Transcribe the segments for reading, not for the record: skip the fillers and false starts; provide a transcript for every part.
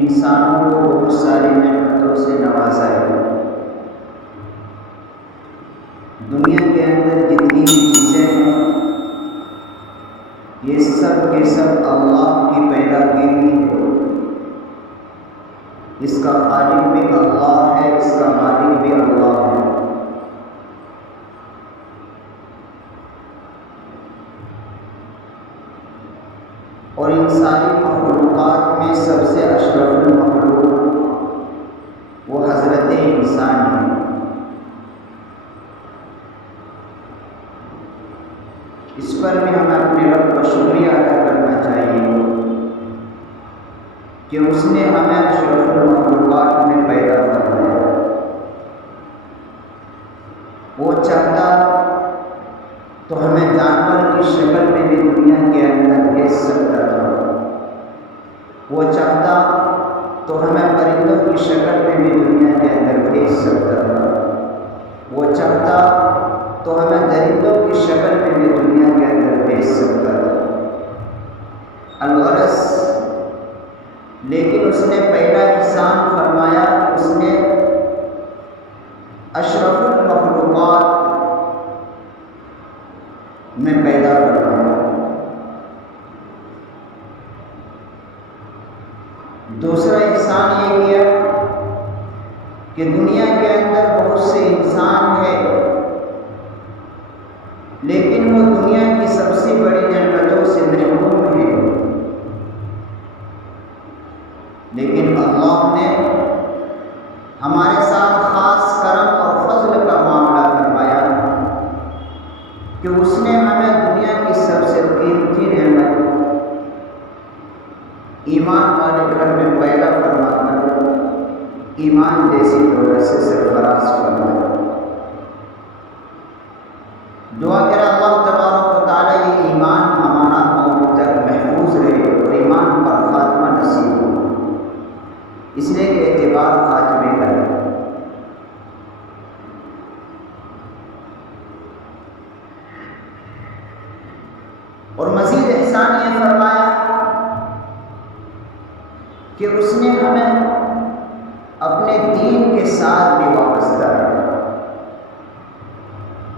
इंसानों को बहुत सारी नेमतों से नवाजा है। दुनिया के अंदर जितनी भी चीज़ें हैं ये सब के सब अल्लाह की पैदा की हुई है। इसका खालिक भी अल्लाह है, इसका मालिक भी अल्लाह है। और इन सारी मखलूक़ात में सबसे अशरफुल मखलूक वो हज़रत इंसान है। इस पर भी हमें अपने रब का शुक्रिया अदा करना चाहिए कि उसने हमें अशरफुल मखलूक़ात में पैदा करवाया। वो चाहता तो हमें जानवर की शक्ल में भी दुनिया के अंदर भेज सकता था। वो चाहता तो हमें परिंदों की शक्ल में भी दुनिया के अंदर भेज सकता था। वो चाहता तो हमें दरिंदों की शक्ल में भी दुनिया के अंदर भेज सकता था। अलगरस लेकिन उसने पहला इंसान फरमाया, उसने अशरफुल मखलूक़ात में पैदा करवाया। दूसरा इंसान ये किया कि दुनिया के अंदर बहुत से इंसान है, लेकिन वो दुनिया की सबसे बड़ी नेमतों से महरूम है। लेकिन अल्लाह ने हमारे साथ खास करम और फजल का मामला करवाया कि उसने हमें दुनिया की सबसे कीमती नेमत ईमान वाले घर में पैदा फरमाकर ईमान जैसी दौलत से सरफराज फरमाया। दुआ करें अल्लाह तबारक व तआला ये ईमान हमारा मौत तक महफूज रहे और ईमान पर खात्मा नसीब हो, इसलिए कि एतबार खात्मे का है। और मज़ीद एहसान ये फरमाया कि उसने हमें अपने दीन के साथ भी वाबस्ता रखा।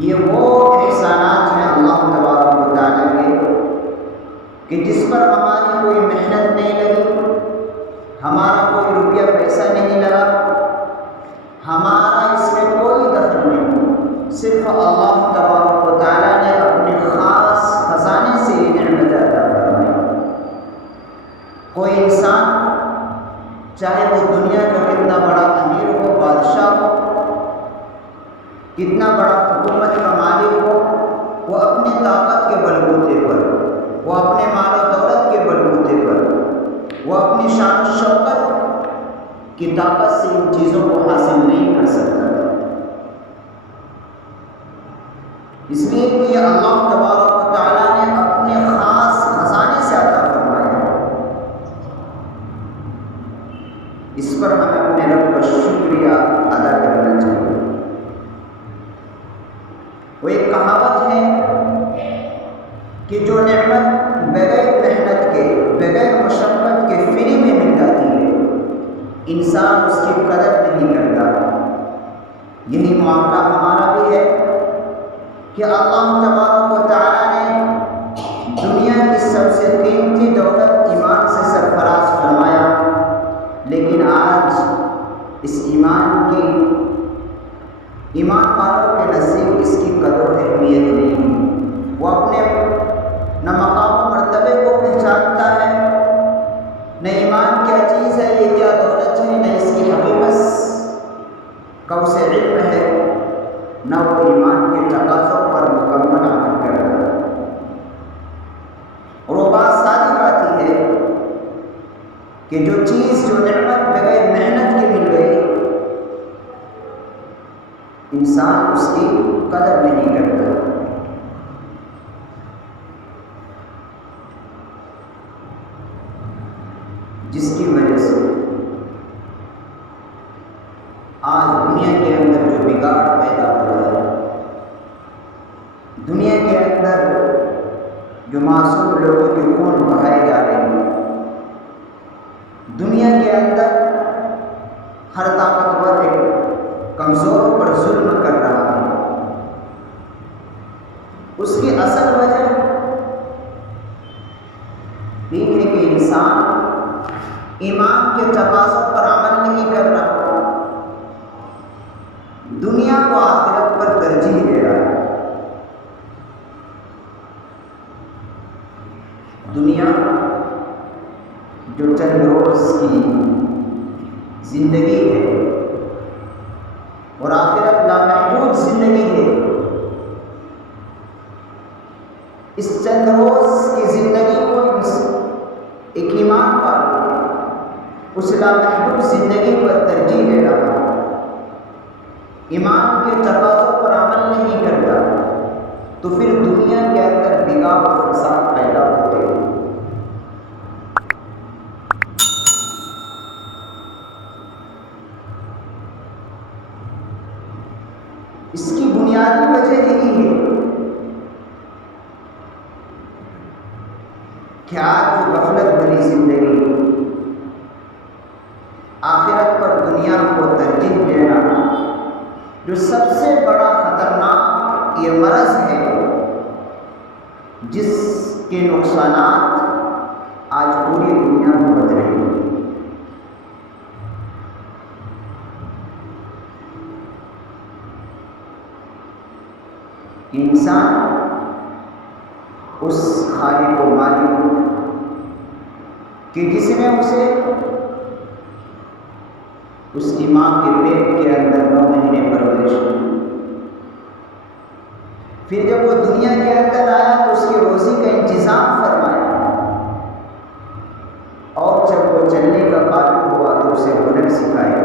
ये वो एहसानात हैं अल्लाह तबारक व तआला के कि जिस पर हमारी कोई मेहनत नहीं लगी, हमारा कोई रुपया पैसा नहीं लगा, हमारा इसमें कोई दखल नहीं, सिर्फ अल्लाह तबारक व तआला ने अपने ख़ास खजाने से ये नेमत अता फरमाई। कोई इंसान चाहे वो दुनिया का कितना बड़ा अमीर हो, बादशाह हो, कितना बड़ा हुकूमत का मालिक हो, वो अपने ताकत के बलबूते पर, वो अपने माल और दौलत के बलबूते पर, वो अपनी शान शौकत की ताकत से इन चीज़ों को हासिल नहीं कर सकता। इसलिए कि अल्लाह तबारक व तआला ने अपने ख़ास खजाने से अता फरमाया। इस पर हमें अपने रब का शुक्रिया अदा करना चाहिए। वो एक कहावत है कि जो नेमत बगैर मेहनत के, बगैर मशक्क़त के फ्री में मिल जाती है, इंसान उसकी कदर नहीं करता। यही मामला हमारा भी है कि अल्लाह तबारक व तआला ने दुनिया की सबसे कीमती दौलत ईमान से सरफराज फरमाया, लेकिन आज इस ईमान वालों के नसीब इसकी कदर अहमियत नहीं। वो अपने न मकाम मर्तबे को पहचानता है, न ईमान क्या चीज़ है, ये क्या दौलत है, न इसकी हकीकत का उसे इल्म है, न वो ईमान के तकाज़ों पर मुकम्मल अमल करता है। और वो बात सादिक आती है कि जो चीज़, जो नेमत बगैर मेहनत की मिल गई, इंसान उसकी कदर नहीं करता। जिसकी वजह से आज दुनिया के अंदर जो बिगाड़ पैदा हुआ है, दुनिया के अंदर जो मासूम लोगों के खून बहाए जा रहे हैं, दुनिया के अंदर हर ताकतवर एक कमज़ोर पर जुल्म कर रहा है। उसकी असल वजह ये है कि इंसान ईमान के तकाज़ों पर अमल नहीं कर रहा, दुनिया को आखिरत पर तरजीह दे रहा है। दुनिया जो चंद रोज़ की ज़िंदगी है और आखिरत लामहदूद ज़िंदगी है। इस चंद रोज़ की ज़िंदगी को एक ईमान वाला उस लामहदूद ज़िंदगी पर तरजीह दे रहा है, ईमान के तकाज़ों पर अमल नहीं करता, तो फिर दुनिया के अंदर बिगाड़ और फसाद पैदा होते हैं। इसकी बुनियादी वजह यही है कि आज जो गफलत भरी जिंदगी, आखिरत पर दुनिया को तरजीह देना, जो सबसे बड़ा खतरनाक ये मरज़ है जिसके नुकसानात आज पूरी दुनिया में बच रहे हैं। इंसान उस खालिक व मालिक कि जिसने उसे उसकी माँ के पेट के अंदर 9 महीने परवरिश की, फिर जब वो दुनिया के अंदर आया तो उसकी रोज़ी का इंतज़ाम फरमाया, और जब वो चलने का काबिल हुआ तो उसे हुनर सिखाया।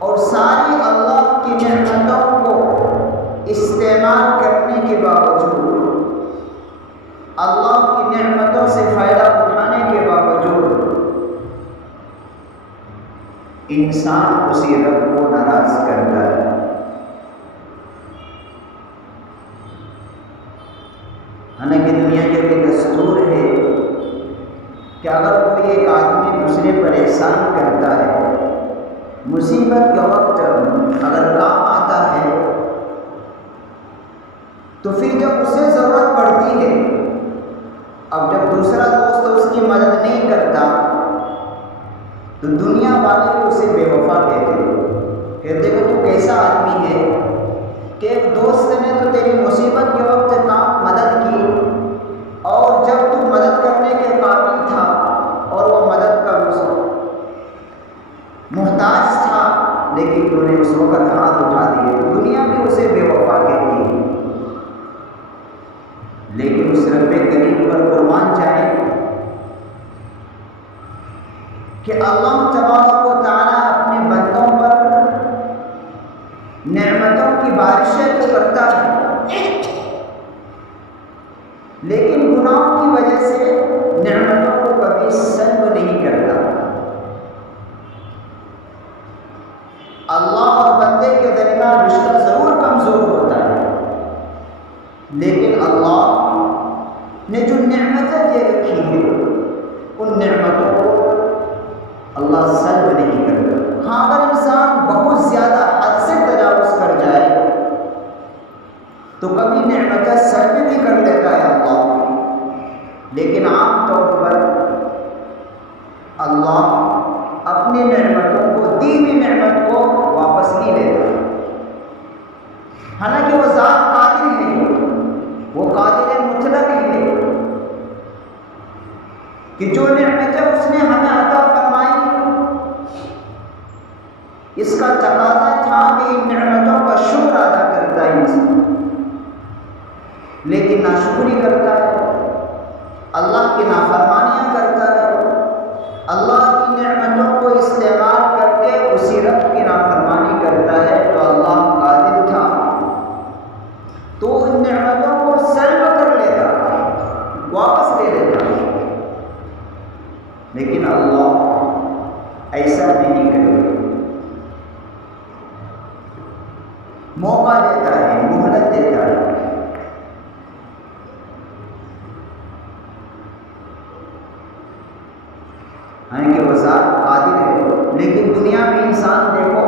और सारी अल्लाह की नेमतों को इस्तेमाल करने के बावजूद, अल्लाह की नेमतों से फ़ायदा उठाने के बावजूद इंसान उसी रब को नाराज़ करता है। हालांकि दुनिया के भी दस्तूर है कि अगर कोई एक आदमी दूसरे पर एहसान करता है, मुसीबत के वक्त अगर काम आता है, तो फिर जब उसे ज़रूरत पड़ती है, अब जब दूसरा दोस्त उसकी मदद नहीं करता तो दुनिया वाले उसे बेवफा कहते हैं, तू कैसा आदमी है कि एक दोस्त ने तो तेरी मुसीबत के वक्त काम मदद की, और जब तू मदद करने के काबिल था और वो मदद का मोहताज था, लेकिन तूने उस वक्त हाथ उठा दिए, तो दुनिया भी उसे बेवफा कहती है। लेकिन उस रब्बे करीम पर कुर्बान जाए कि अल्लाह तबारक व तआला अपने बंदों पर नेमतों की बारिशें तो करता है, लेकिन गुनाहों की वजह से नेमतों को कभी सल्ब नहीं करता। अल्लाह और बंदे के दरमियान रिश्ता ज़रूर कमज़ोर होता है, लेकिन अल्लाह ने जो नेमतें दे रखी है उन नेमतों को अल्लाह सल्ब नहीं करता। हाँ, अगर इंसान बहुत ज़्यादा हद से तजावुज़ कर जाए तो कभी नेमतें सल्ब भी कर लेता है अल्लाह, लेकिन आम तौर पर अल्लाह अपनी नेमतों को, दी हुई नेमत को वापस नहीं लेता। हालांकि वो ज़ात कादिर है, वो कादिर मुतलक है कि जो नेमतें उसने हमें अता फरमाई, इसका तकाज़ा था कि इन नेमतों का शुक्र अदा करता है इंसान, लेकिन नाशुक्री करता है, अल्लाह की नाफरमानियाँ करता है, अल्लाह की नेमतों को इस्तेमाल करके उसी रब की नाफरमानी करता है। तो अल्लाह कादिर था तो उन नेमतों को सल्ब कर लेता, वापस ले लेता, लेकिन अल्लाह ऐसा नहीं करेगा, मौका देता है, मोहलत देता है। लेकिन दुनिया में इंसान देखो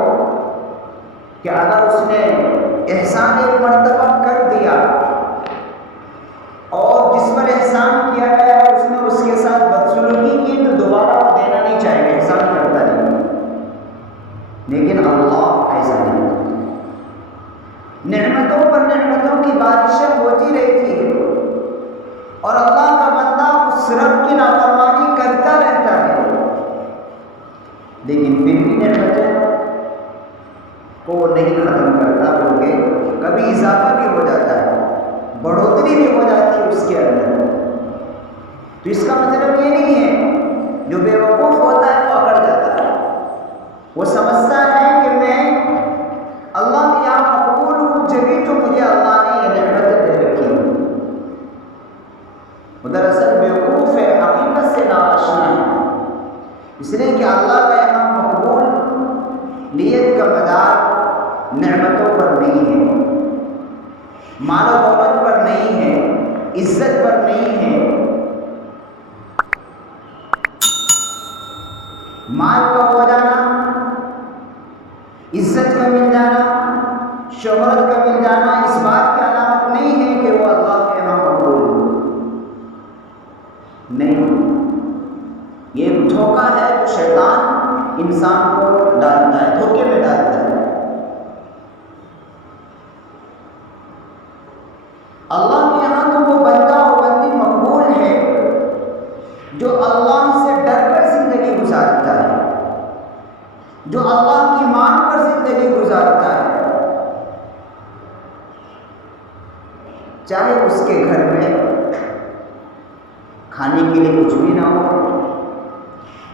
कि अगर उसने एहसान एक मर्तबा कर दिया और जिस पर एहसान किया गया है उसने उसके साथ बदसलूकी की तो दोबारा वो देना नहीं चाहेगा, एहसान करता नहीं। लेकिन अल्लाह ऐसा नहीं, नेमतों पर नेमतों की बारिशें होती रहती है और अल्लाह का बंदा उस रब की नाफरमानी करता रहता है, लेकिन फिर भी नेमतें को नहीं खत्म करता, बल्कि कभी इजाफा भी हो जाता है, बढ़ोतरी भी हो जाती है उसके अंदर। तो इसका मतलब ये नहीं है जो बेवकूफ़ होता है वो अकड़ जाता है, वो समझता है कि मैं अल्लाह के यहाँ मकबूल हूँ जभी तो मुझे अल्लाह ने ये नेमतें दे रखी है। वो दरअसल बेवकूफ़ है, हकीकत से नाआशना है, इसलिए कि अल्लाह का यहाँ मकबूल नियत का मदार नेमतों पर नहीं है, मालो दौलत पर नहीं है, इज्जत पर नहीं है। माल का हो जाना, इज्जत का मिल जाना, शोहरत का मिल जाना इस बात की अलामत नहीं है कि वो अल्लाह के यहाँ मकबूल नहीं। ये धोखा है जो शैतान इंसान को डालता है, धोखे में डालता है। अल्लाह के यहाँ तो वो बंदा और बंदी मकबूल है जो अल्लाह से डरकर जिंदगी गुजारता है, जो अल्लाह की मान पर जिंदगी गुजारता है, चाहे उसके घर में खाने के लिए कुछ भी ना हो,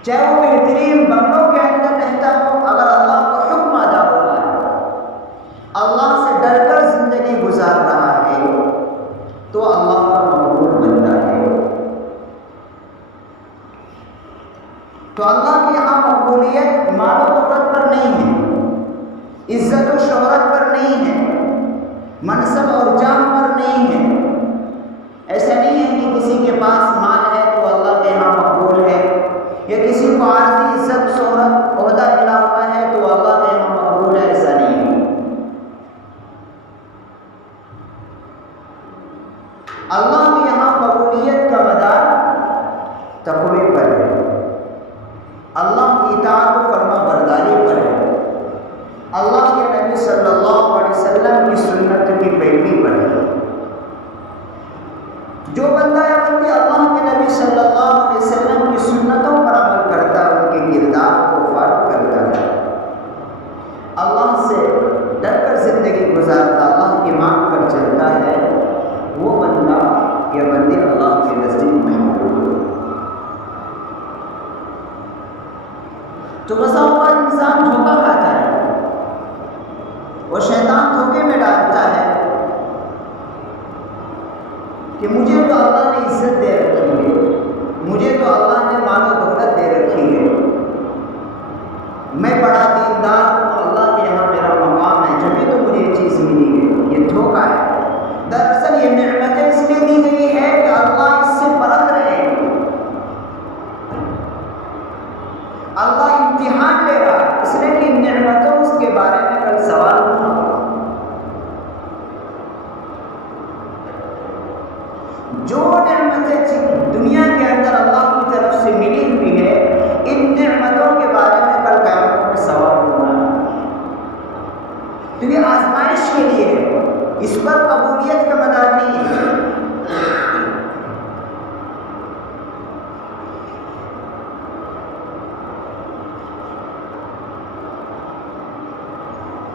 चाहे वो बेहतरीन बंगलों के अंदर रहता हो, अगर अल्लाह का हुक्म अदा हो रहा है, अल्लाह से डरकर जिंदगी गुजार रहा है, तो अल्लाह का मकबूल बंदा है। तो अल्लाह की यहाँ मकबूलियत माल और दौलत पर नहीं है, इज्जत और शोहरत पर नहीं है, मनसब और जान पर नहीं है। ऐसा नहीं है कि किसी के पास माल है तो अल्लाह के यहाँ मकबूल है, या किसी को आर्थिक इज्जत शोहरत ओहदा मिला हुआ है तो अल्लाह के यहाँ मकबूल है, ऐसा नहीं है। अल्लाह के यहाँ कबूलियत का मदार तक़वे पर है, अल्लाह की इताअत और फरमाबरदारी पर है, अल्लाह के नबी सल्लल्लाहु अलैहि वसल्लम की सुन्नत की पैरवी पर है। जो बंदा या बंदी अल्लाह के नबी सल्लल्लाहु अलैहि वसल्लम की सुन्नतों पर अमल करता है, उनके किरदार को फॉलो करता है, अल्लाह से डरकर जिंदगी गुजारता, अल्लाह की मान पर चलता है, वो बंदा या बंदी अल्लाह के नज़दीक महबूब है। तो बसा हुआ इंसान धोखा खाता है और शैतान धोखे में डालता है कि मुझे तो अल्लाह ने इज्जत दे रखी है, मुझे तो अल्लाह ने मानो दौलत दे रखी है, मैं बड़ा दीनदार हूँ, अल्लाह के यहाँ मेरा मकाम है, जब तो मुझे ये चीज़ मिली है। ये धोखा है। दरअसल ये नेमतें इसलिए दी गई है कि अल्लाह इससे परख रहे हैं, अल्लाह इम्तिहान ले रहा है, इसलिए कि नेमतों उसके बारे में कल सवाल होगा। जो नेमतें दुनिया के अंदर अल्लाह की तरफ से मिली हुई है, इन नेमतों के बारे में कल क़यामत में सवाल होगा। तो ये आजमाइश के लिए है, इस पर कबूलियत का मदार नहीं है।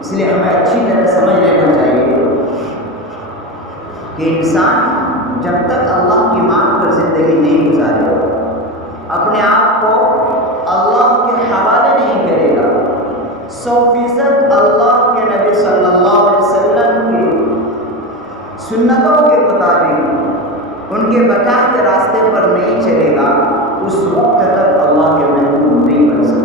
इसलिए हमें अच्छी तरह समझ लेना चाहिए कि इंसान जब तक अल्लाह की मान पर जिंदगी नहीं गुजारे, अपने आप को अल्लाह के हवाले नहीं करेगा, 100% अल्लाह के नबी सल्लल्लाहु अलैहि वसल्लम की सुन्नतों के मुताबिक उनके बताए के रास्ते पर नहीं चलेगा, उस वक्त तक अल्लाह के महबूब नहीं बन सकता।